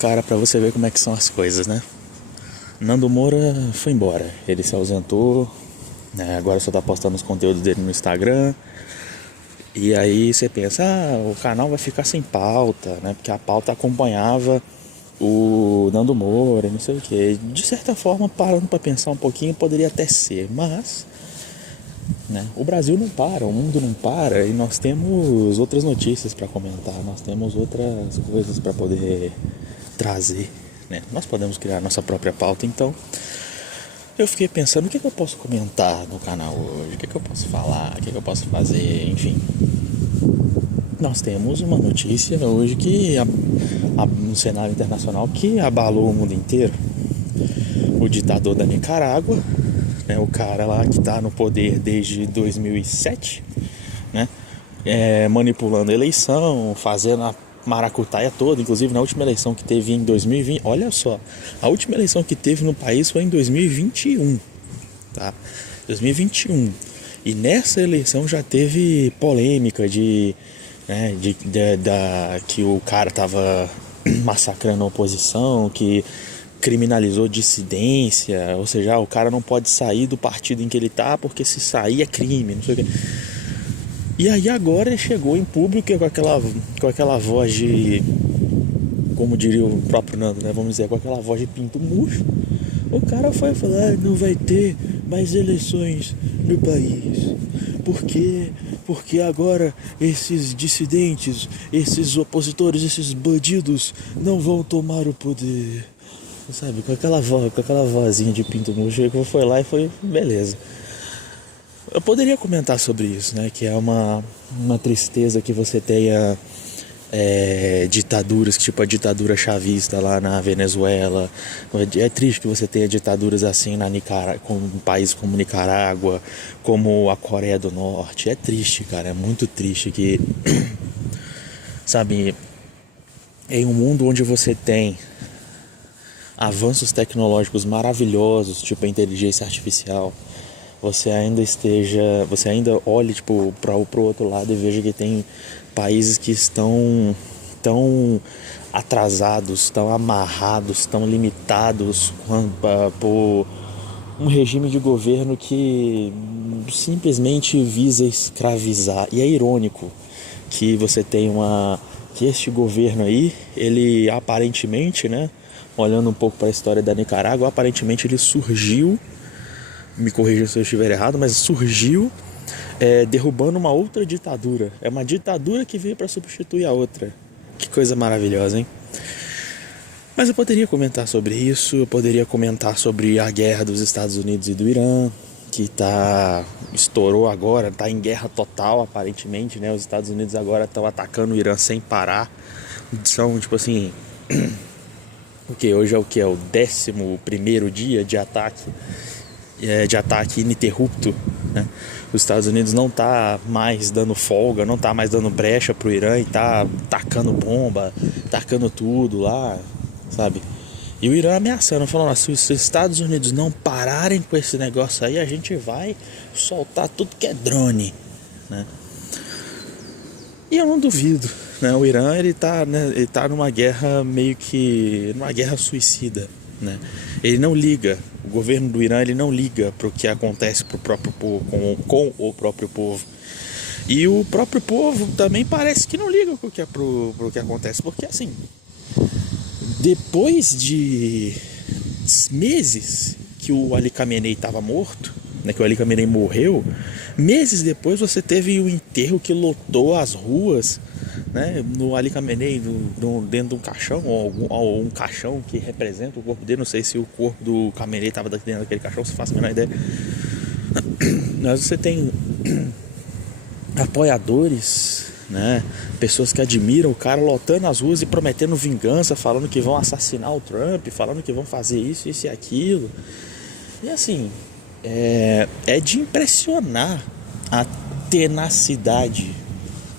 Cara, pra você ver como é que são as coisas, né? Nando Moura foi embora, ele se ausentou, né? Agora só tá postando os conteúdos dele no Instagram. E aí você pensa, o canal vai ficar sem pauta, né? Porque a pauta acompanhava o Nando Moura, não sei o que. De certa forma, parando pra pensar um pouquinho, poderia até ser, mas, né? O Brasil não para, o mundo não para e nós temos outras notícias pra comentar, nós temos outras coisas pra poder trazer, né? Nós podemos criar nossa própria pauta, então eu fiquei pensando o que eu posso comentar no canal hoje, o que eu posso falar, o que eu posso fazer, enfim. Nós temos uma notícia hoje que no cenário internacional que abalou o mundo inteiro. O ditador da Nicarágua, né, o cara lá que está no poder desde 2007, né, manipulando a eleição, fazendo a maracutaia toda. Inclusive na última eleição que teve em 2020, olha só, a última eleição que teve no país foi em 2021, tá? 2021. E nessa eleição já teve polêmica né, que o cara tava massacrando a oposição, que criminalizou dissidência, ou seja, o cara não pode sair do partido em que ele tá, porque se sair é crime, não sei o que. E aí agora ele chegou em público com aquela voz de, como diria o próprio Nando, né, vamos dizer, com aquela voz de pinto murcho. O cara foi falar, não vai ter mais eleições no país. Por quê? Porque agora esses dissidentes, esses opositores, esses bandidos não vão tomar o poder. Sabe, com aquela vozinha de pinto murcho, ele foi lá e foi, beleza. Eu poderia comentar sobre isso, né? Que é uma tristeza que você tenha ditaduras, tipo a ditadura chavista lá na Venezuela. É triste que você tenha ditaduras assim na como um país como Nicarágua, como a Coreia do Norte. É triste, cara, é muito triste que, sabe, em um mundo onde você tem avanços tecnológicos maravilhosos, tipo a inteligência artificial, você ainda olhe tipo pro outro lado e veja que tem países que estão tão atrasados, tão amarrados, tão limitados por um regime de governo que simplesmente visa escravizar. E é irônico que você tem que este governo aí, ele aparentemente, né, olhando um pouco para a história da Nicarágua, aparentemente ele surgiu, me corrija se eu estiver errado, mas surgiu derrubando uma outra ditadura. É uma ditadura que veio para substituir a outra. Que coisa maravilhosa, hein? Mas eu poderia comentar sobre isso, eu poderia comentar sobre a guerra dos Estados Unidos e do Irã, que estourou agora, está em guerra total aparentemente, né? Os Estados Unidos agora estão atacando o Irã sem parar. São, tipo assim, hoje é o que? É o 11º dia de ataque ininterrupto, né? Os Estados Unidos não tá mais dando folga, não tá mais dando brecha pro Irã e tá tacando bomba, tacando tudo lá, sabe? E o Irã ameaçando, falando assim, se os Estados Unidos não pararem com esse negócio aí, a gente vai soltar tudo que é drone, né? E eu não duvido, né? O Irã, ele tá numa guerra numa guerra suicida, né? Ele não liga, o governo do Irã, ele não liga pro que acontece pro próprio povo, com o próprio povo. E o próprio povo também parece que não liga pro que acontece, porque assim, depois de meses que o Ali Khamenei estava morto, né, que o Ali Khamenei morreu, meses depois você teve o enterro que lotou as ruas, né, no Ali Khamenei, dentro de um caixão, ou um caixão que representa o corpo dele. Não sei se o corpo do Khamenei estava dentro daquele caixão, se faço a menor ideia. Mas você tem apoiadores, né, pessoas que admiram o cara lotando as ruas e prometendo vingança, falando que vão assassinar o Trump, falando que vão fazer isso e aquilo. E assim, é de impressionar a tenacidade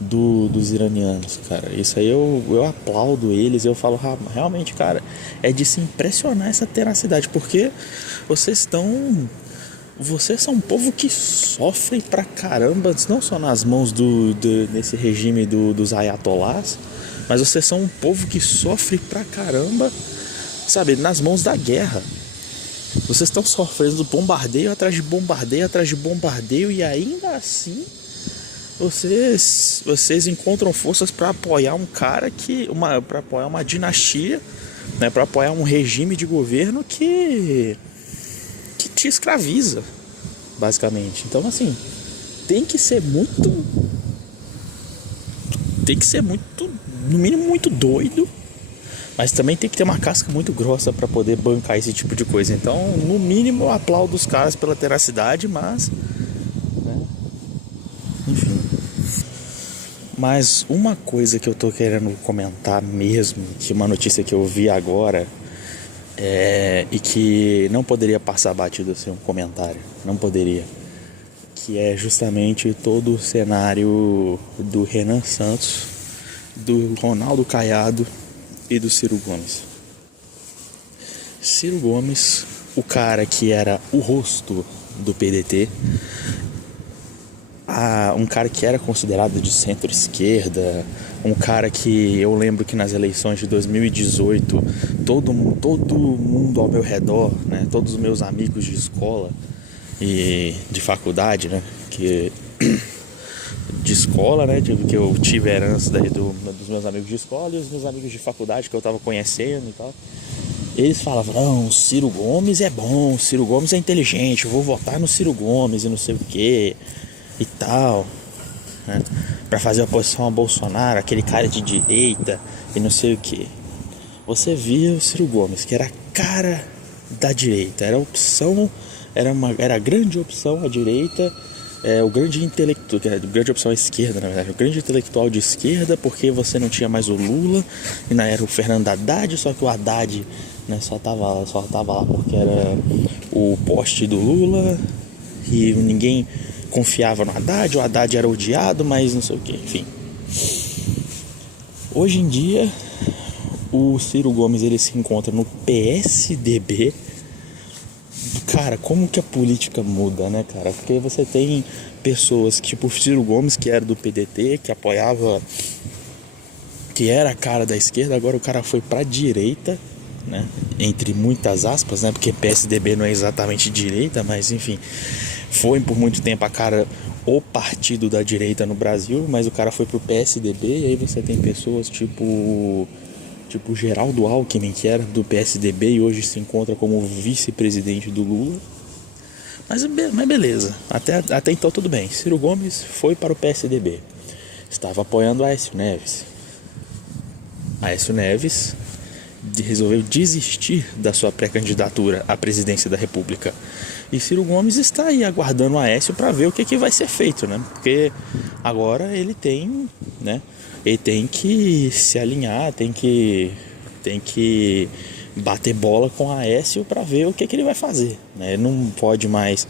dos iranianos, cara. Isso aí eu aplaudo eles. Eu falo, realmente, cara, é de se impressionar essa tenacidade, porque vocês são um povo que sofre pra caramba, não só nas mãos desse regime dos ayatolás, Mas vocês são um povo que sofre pra caramba, sabe, nas mãos da guerra. Vocês estão sofrendo bombardeio atrás de bombardeio atrás de bombardeio, e ainda assim vocês encontram forças para apoiar um cara para apoiar uma dinastia, né, para apoiar um regime de governo que te escraviza, basicamente. Então, assim, tem que ser muito, no mínimo muito doido, mas também tem que ter uma casca muito grossa para poder bancar esse tipo de coisa. Então, no mínimo, eu aplaudo os caras pela tenacidade, mas, né, enfim. Mas uma coisa que eu tô querendo comentar mesmo, que uma notícia que eu vi agora, e que não poderia passar batido sem um comentário, não poderia, que é justamente todo o cenário do Renan Santos, do Ronaldo Caiado e do Ciro Gomes. Ciro Gomes, o cara que era o rosto do PDT, um cara que era considerado de centro-esquerda, um cara que eu lembro que nas eleições de 2018 todo mundo ao meu redor, né, todos os meus amigos de escola e de faculdade, né, de escola, né, que eu tive herança dos meus amigos de escola e os meus amigos de faculdade que eu tava conhecendo e tal. Eles falavam, não, o Ciro Gomes é bom, o Ciro Gomes é inteligente, eu vou votar no Ciro Gomes e não sei o que e tal, né, pra fazer oposição ao Bolsonaro, aquele cara de direita e não sei o que. Você via o Ciro Gomes, que era a cara da direita, era a opção, era a grande opção à direita, o grande intelectual, grande opção à esquerda, na verdade, o grande intelectual de esquerda, porque você não tinha mais o Lula, e não era o Fernando Haddad, só que o Haddad, né, só tava lá porque era o poste do Lula, e ninguém confiava no Haddad, o Haddad era odiado, mas não sei o que, enfim. Hoje em dia, o Ciro Gomes, ele se encontra no PSDB. Cara, como que a política muda, né, cara? Porque você tem pessoas tipo o Ciro Gomes, que era do PDT, que apoiava, que era a cara da esquerda, agora o cara foi pra direita, né? Entre muitas aspas, né? Porque PSDB não é exatamente direita, mas enfim, foi por muito tempo o partido da direita no Brasil, mas o cara foi pro PSDB, e aí você tem pessoas tipo Geraldo Alckmin, que era do PSDB e hoje se encontra como vice-presidente do Lula. Mas beleza, até então tudo bem. Ciro Gomes foi para o PSDB, estava apoiando Aécio Neves. Aécio Neves resolveu desistir da sua pré-candidatura à presidência da República. E Ciro Gomes está aí aguardando o Aécio para ver o que vai ser feito, né? Porque agora ele tem, né? Ele tem que se alinhar, tem que bater bola com o Aécio para ver o que ele vai fazer, né? Ele não pode mais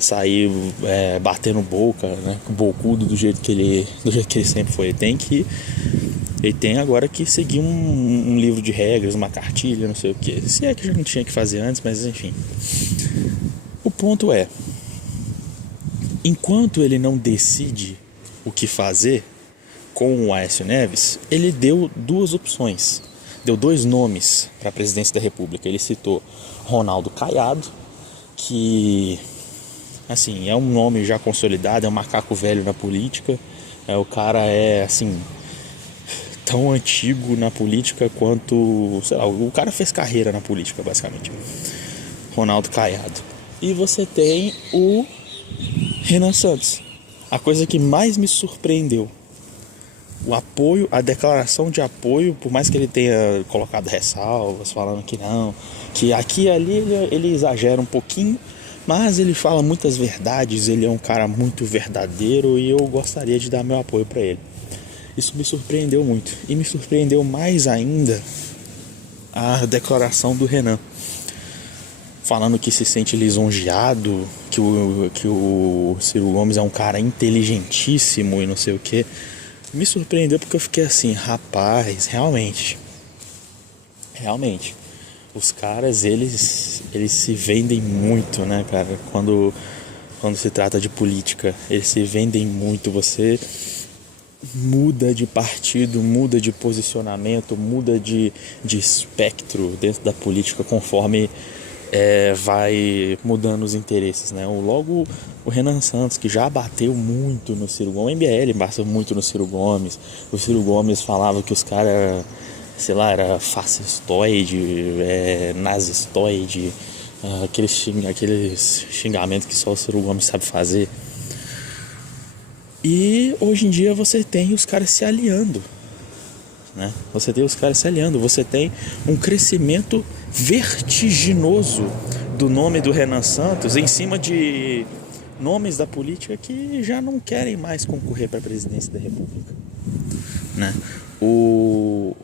sair batendo boca, né? Bocudo do jeito que ele sempre foi. Ele tem agora que seguir um livro de regras, uma cartilha, não sei o que. Se é que já não tinha que fazer antes, mas enfim. O ponto é, enquanto ele não decide o que fazer com o Aécio Neves, ele deu duas opções, deu dois nomes para a presidência da República. Ele citou Ronaldo Caiado, que assim, é um nome já consolidado, é um macaco velho na política, o cara é assim, tão antigo na política quanto, sei lá, o cara fez carreira na política basicamente. Ronaldo Caiado. E você tem o Renan Santos. A coisa que mais me surpreendeu, o apoio, a declaração de apoio, por mais que ele tenha colocado ressalvas, falando que não, que aqui e ali ele exagera um pouquinho, mas ele fala muitas verdades, ele é um cara muito verdadeiro e eu gostaria de dar meu apoio para ele. Isso me surpreendeu muito. E me surpreendeu mais ainda a declaração do Renan, falando que se sente lisonjeado, que o Ciro Gomes é um cara inteligentíssimo e não sei o que. Me surpreendeu porque eu fiquei assim, rapaz, realmente, os caras, eles se vendem muito, né, cara, quando se trata de política, eles se vendem muito. muda de partido, muda de posicionamento, muda de espectro dentro da política conforme vai mudando os interesses, né? Logo o Renan Santos, que já bateu muito no Ciro Gomes, o MBL bateu muito no Ciro Gomes. O Ciro Gomes falava que os caras, sei lá, era fascistoide, nazistoide, aqueles xingamentos que só o Ciro Gomes sabe fazer. E hoje em dia você tem os caras se aliando, né? Você tem um crescimento vertiginoso do nome do Renan Santos em cima de nomes da política que já não querem mais concorrer para a presidência da República, né? O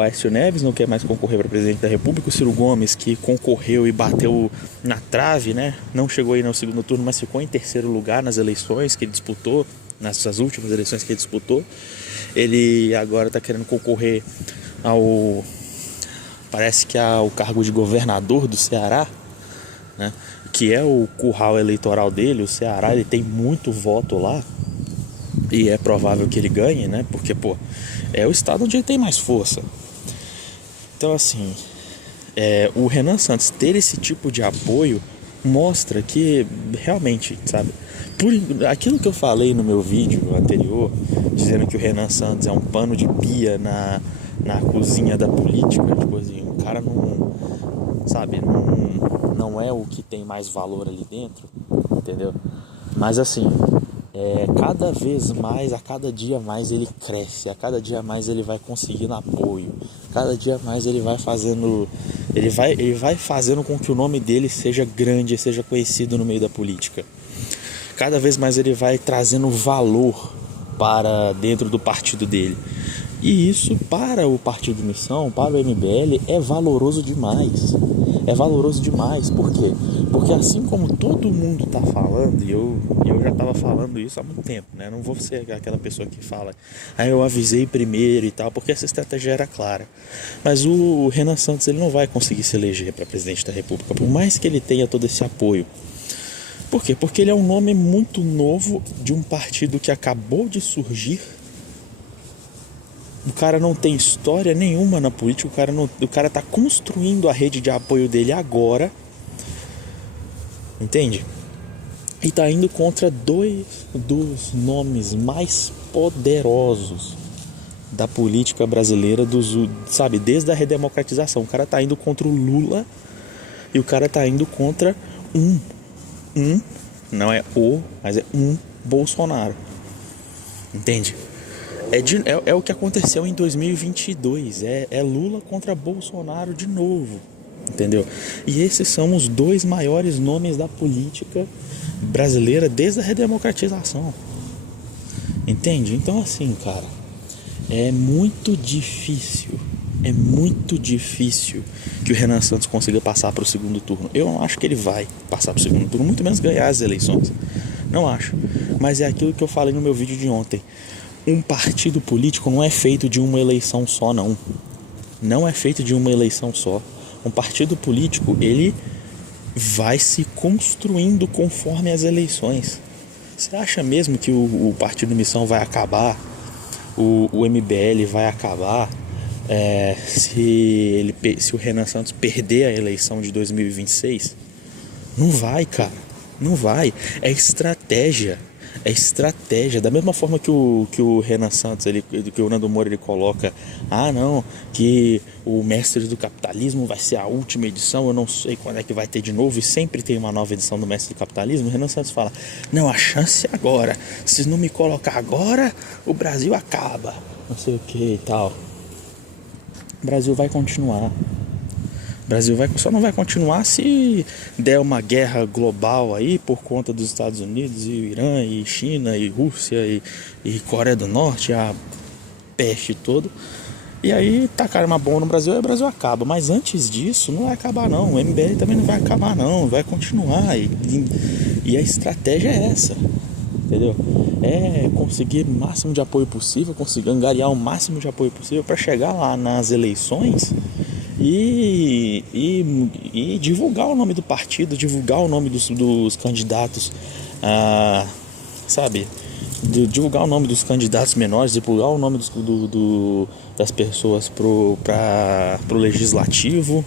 Aécio Neves não quer mais concorrer para presidente da República. O Ciro Gomes, que concorreu e bateu na trave, né? Não chegou aí no segundo turno, mas ficou em terceiro lugar nas eleições que ele disputou, nessas últimas eleições que ele disputou. Ele agora está querendo concorrer parece que ao cargo de governador do Ceará, né? Que é o curral eleitoral dele. O Ceará, ele tem muito voto lá e é provável que ele ganhe, né? Porque, é o estado onde ele tem mais força. Então, assim, o Renan Santos ter esse tipo de apoio mostra que realmente, sabe, por aquilo que eu falei no meu vídeo anterior, dizendo que o Renan Santos é um pano de pia na cozinha da política, tipo assim, o cara não é o que tem mais valor ali dentro, entendeu? Mas assim, cada vez mais, a cada dia mais ele cresce, a cada dia mais ele vai conseguindo apoio, cada dia mais ele vai fazendo com que o nome dele seja grande, seja conhecido no meio da política. Cada vez mais ele vai trazendo valor para dentro do partido dele. E isso, para o Partido Missão, para o MBL, é valoroso demais. É valoroso demais. Por quê? Porque assim como todo mundo está falando, e eu já estava falando isso há muito tempo, né? Não vou ser aquela pessoa que fala, eu avisei primeiro e tal, porque essa estratégia era clara. Mas o Renan Santos, ele não vai conseguir se eleger para presidente da República, por mais que ele tenha todo esse apoio. Por quê? Porque ele é um nome muito novo de um partido que acabou de surgir. O cara não tem história nenhuma na política, o cara tá construindo a rede de apoio dele agora, entende? E tá indo contra dois dos nomes mais poderosos da política brasileira, sabe, desde a redemocratização. O cara tá indo contra o Lula e o cara tá indo contra não é mas é Bolsonaro, entende? É o que aconteceu em 2022, é Lula contra Bolsonaro de novo, entendeu? E esses são os dois maiores nomes da política brasileira desde a redemocratização, entende? Então assim, cara, é muito difícil que o Renan Santos consiga passar para o segundo turno. Eu não acho que ele vai passar para o segundo turno, muito menos ganhar as eleições, não acho. Mas é aquilo que eu falei no meu vídeo de ontem. Um partido político não é feito de uma eleição só, não. Não é feito de uma eleição só. Um partido político, ele vai se construindo conforme as eleições. Você acha mesmo que o Partido Missão vai acabar? O MBL vai acabar? Se o Renan Santos perder a eleição de 2026? Não vai, cara. Não vai. É estratégia. Da mesma forma que o Renan Santos, que o Nando Moura, ele coloca, não, que o Mestre do Capitalismo vai ser a última edição, eu não sei quando é que vai ter de novo, e sempre tem uma nova edição do Mestre do Capitalismo. O Renan Santos fala, não, a chance é agora, se não me colocar agora, o Brasil acaba, não sei o que e tal. O Brasil vai continuar. O Brasil só não vai continuar se der uma guerra global aí por conta dos Estados Unidos e Irã e China e Rússia e Coreia do Norte, a peste toda. E aí tacar uma bomba no Brasil e o Brasil acaba. Mas antes disso não vai acabar não. O MBL também não vai acabar não. Vai continuar. E a estratégia é essa. Entendeu? É conseguir o máximo de apoio possível, conseguir angariar o máximo de apoio possível para chegar lá nas eleições e divulgar o nome do partido, divulgar o nome dos candidatos, sabe? de divulgar o nome dos candidatos menores, divulgar o nome das pessoas pro legislativo,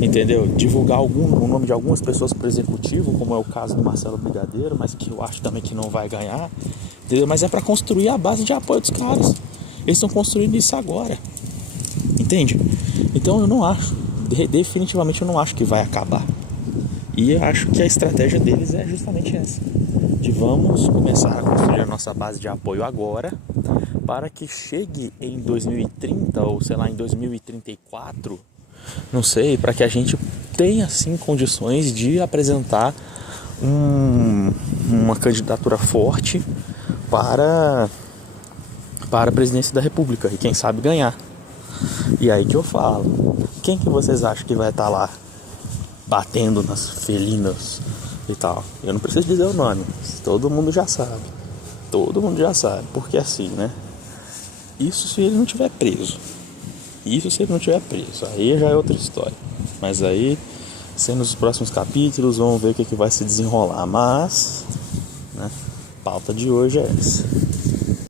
entendeu? Divulgar o nome de algumas pessoas pro executivo, como é o caso do Marcelo Brigadeiro, mas que eu acho também que não vai ganhar, entendeu? Mas é para construir a base de apoio dos caras. Eles estão construindo isso agora, entende? Então eu não acho, definitivamente eu não acho que vai acabar. E eu acho que a estratégia deles é justamente essa, de vamos começar a construir a nossa base de apoio agora, para que chegue em 2030 ou sei lá em 2034, não sei, para que a gente tenha sim condições de apresentar uma candidatura forte para a presidência da República e quem sabe ganhar. E aí que eu falo, quem que vocês acham que vai estar lá batendo nas felinas e tal? Eu não preciso dizer o nome, todo mundo já sabe, porque assim, né? Isso se ele não tiver preso, aí já é outra história, mas aí, sendo nos próximos capítulos, vamos ver o que vai se desenrolar, mas, né, a pauta de hoje é essa.